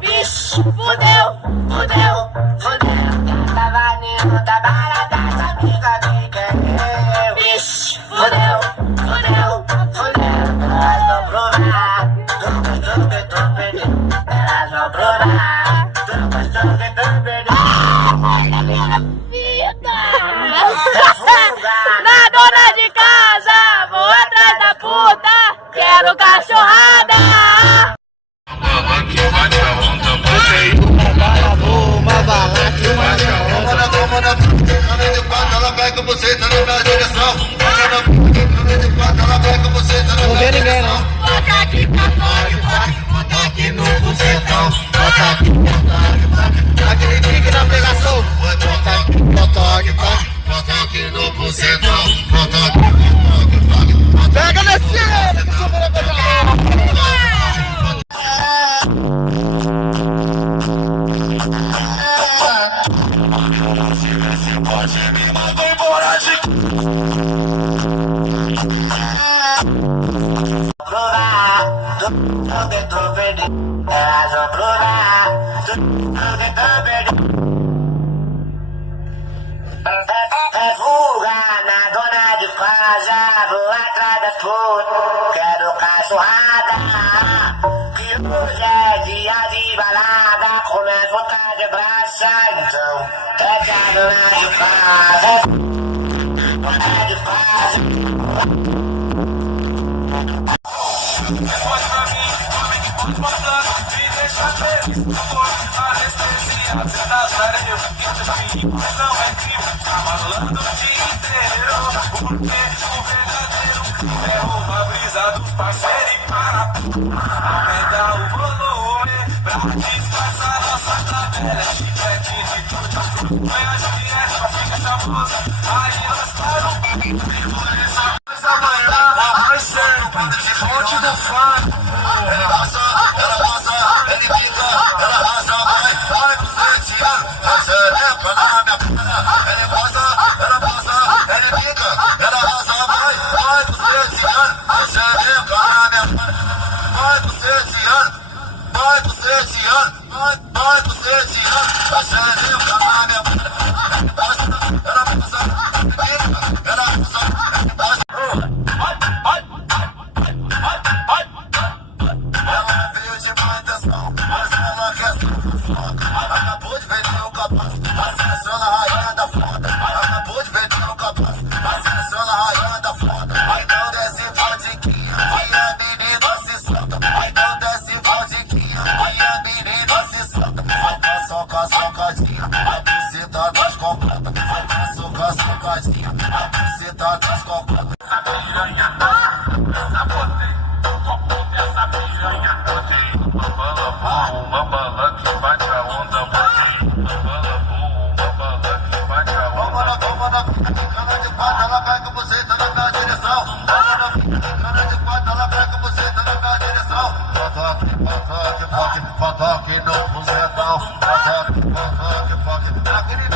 Bicho, fudeu, fudeu, fudeu. Tava nindo da barata, amiga me quereu. Bicho, fudeu, fudeu, fudeu. Elas vão provar, tudo que tu perdeu. Elas vão provar, tudo que tu perdeu. Na dona de casa, vou atrás da puta, quero cachorrada. Uma bala que bate a onda. Ela pega você, tá na minha direção. Ela pega você, tá na minha direção. Não vê ninguém não. Bota aqui pra fora, bota aqui no bucetão. Bota aqui, aquele pique na pegação. Bota aqui no bucetão. Pega nesse que sobrou na coisa. Pode me mandar embora de provar, tudo que tu perdeu. Elas vão provar, tudo que tu perdeu. É fuga na dona de casa, vou atrás das putas, quero cachorrada. Que hoje é dia de balada, começa a voltar de braça, então pega a dona de casa, dona de casa. Responde pra mim, homem de ponto passando, me deixa feliz, por favor, anestesia, você tá sério, eu fiquei mas não é crime, tá malando o dia inteiro, porque o verdadeiro crime é roubar a brisa dos parceiros e para, aumenta o volume, pra disfarçar nossa tabela, chiclete de tudo, põe as dias pra ficar chamosa, aí nós para o fonte do funk. Ele passa, ele fica, ela arrasa, vai pro sentido, xereca na minha perna. Ele passa, ele fica, ela arrasa, vai pro sentido, xereca na minha perna. Vai pro sentido, vai pro sentido, vai pro sentido, xereca na minha perna. Ele passa, ela fica, ela arrasa, acabou de vender o capaz, a seleção na rainha da foda. Acabou de vender o capaz, a seleção na rainha da foda. Então desce vodquinha, e a menina se solta. Então desce vodquinha, e a menina se solta. Soca, socadinha, a buceta das cocadas. Soca, socadinha, a buceta das cocadas. Essa piranha, essa botei, copo dessa piranha. Botei uma bala boa, uma bala que bate a onda. Botei uma bala boa, uma bala que bate a onda. Vamos na cana de quatro, ela pega você, tá na minha direção. Vamos na cana de quatro, ela pega você, tá na minha direção. Bota aqui no bucetão. Bota aqui, aquele